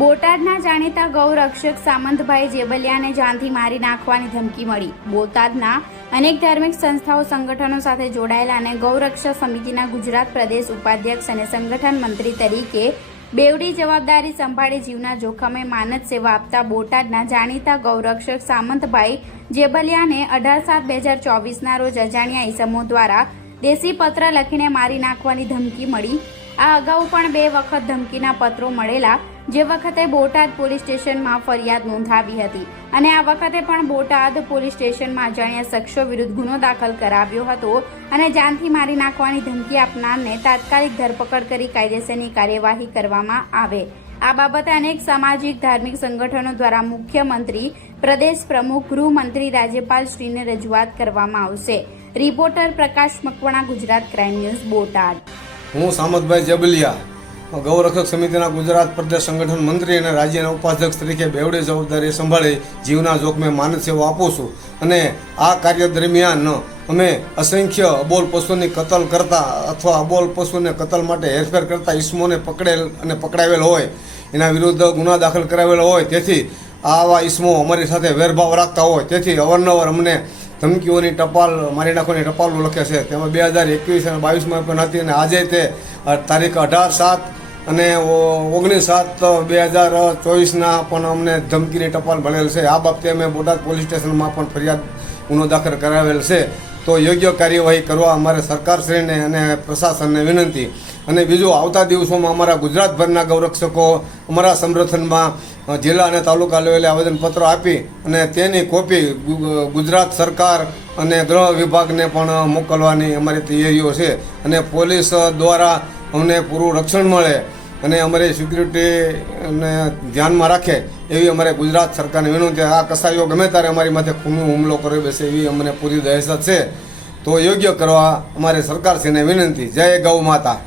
બોટાદના જાણીતા ગૌરક્ષક સામંતભાઈ જેબલિયાને જાનથી મારી નાખવાની ધમકી મળી. બોટાદના અનેક ધાર્મિક સંસ્થાઓ સંગઠનો સાથે જોડાયેલા અને ગૌરક્ષક સમિતિના ગુજરાત પ્રદેશ ઉપાધ્યક્ષ અને સંગઠન મંત્રી તરીકે બેવડી જવાબદારી સંભાળી જીવના જોખમે માનદ સેવા આપતા બોટાદના જાણીતા ગૌરક્ષક સામંતભાઈ જેબલિયાને અઢાર સાત બે હજાર ચોવીસના રોજ અજાણ્યા ઇસમો દ્વારા દેશી પત્ર લખીને મારી નાખવાની ધમકી મળી. આ અગાઉ પણ બે વખત ધમકીના પત્રો મળેલા, જે વખતે બોટાદ પોલીસ સ્ટેશનમાં ફરિયાદ નોંધાવી હતી. અને આ વખતે પણ બોટાદ પોલીસ સ્ટેશનમાં અજાણ્યા શખ્સો વિરુદ્ધ ગુનો દાખલ કરાવ્યો હતો અને જાનથી મારી નાખવાની ધમકી આપનારને તાત્કાલિક ધરપકડ કરી કાયદેસરની કાર્યવાહી કરવામાં આવે. આ બાબતે અનેક સામાજિક, ધાર્મિક સંગઠનો દ્વારા મુખ્યમંત્રી, પ્રદેશ પ્રમુખ, ગૃહમંત્રી, રાજ્યપાલ શ્રીને રજૂઆત કરવામાં આવશે. Reporter Prakash Makwana, Gujarat crime news, Botad. હું સામતભાઈ જબલિયા. ગૌરક્ષક સમિતિના ગુજરાત પ્રદેશ સંગઠન મંત્રી અને રાજ્યના ઉપાધ્યક્ષ તરીકે બેવડી જવાબદારી સંભાળી જીવના જોખમે માનવ સેવા આપું છું. અને આ કાર્ય દરમિયાન અમે અસંખ્ય અબોલ પશુની કતલ કરતા અથવા અબોલ પશુને કતલ માટે હેરફેર કરતા ઈસમોને પકડેલ અને પકડાવેલ હોય, એના વિરુદ્ધ ગુના દાખલ કરાવેલો હોય, તેથી આવા ઈસમો અમારી સાથે વેરભાવ રાખતા હોય. તેથી અવારનવાર અમને ધમકીઓની ટપાલ, મારી નાખોની ટપાલો લખે છે. તેમાં બે હજાર એકવીસ અને બાવીસમાં પણ હતી અને આજે તે તારીખ અઢાર સાત અને ઓગણીસ સાત બે હજાર ચોવીસના પણ અમને ધમકીની ટપાલ મળેલ છે. આ બાબતે અમે બોટાદ પોલીસ સ્ટેશનમાં પણ ફરિયાદ ગુનો દાખલ કરાવેલ છે. તો યોગ્ય કાર્યવાહી કરવા અમારે સરકારશ્રીને અને પ્રશાસનને વિનંતી. અને બીજું, આવતા દિવસોમાં અમારા ગુજરાતભરના ગૌરક્ષકો અમારા સમર્થનમાં જિલ્લા અને તાલુકા લેવલે આવેદનપત્ર આપી અને તેની કોપી ગુજરાત સરકાર અને ગૃહ વિભાગને પણ મોકલવાની અમારી તૈયારીઓ છે. અને પોલીસ દ્વારા અમને પૂરું રક્ષણ મળે અને અમારી સિક્યુરિટીને ધ્યાનમાં રાખે એવી અમારે ગુજરાત સરકારને વિનંતી. આ કસાઈઓ ગમે ત્યારે અમારી માથે ખૂનો હુમલો કરી બેસે એવી અમને પૂરી દહેશત છે. તો યોગ્ય કરવા અમારી સરકારશ્રીને વિનંતી. જય ગૌ માતા.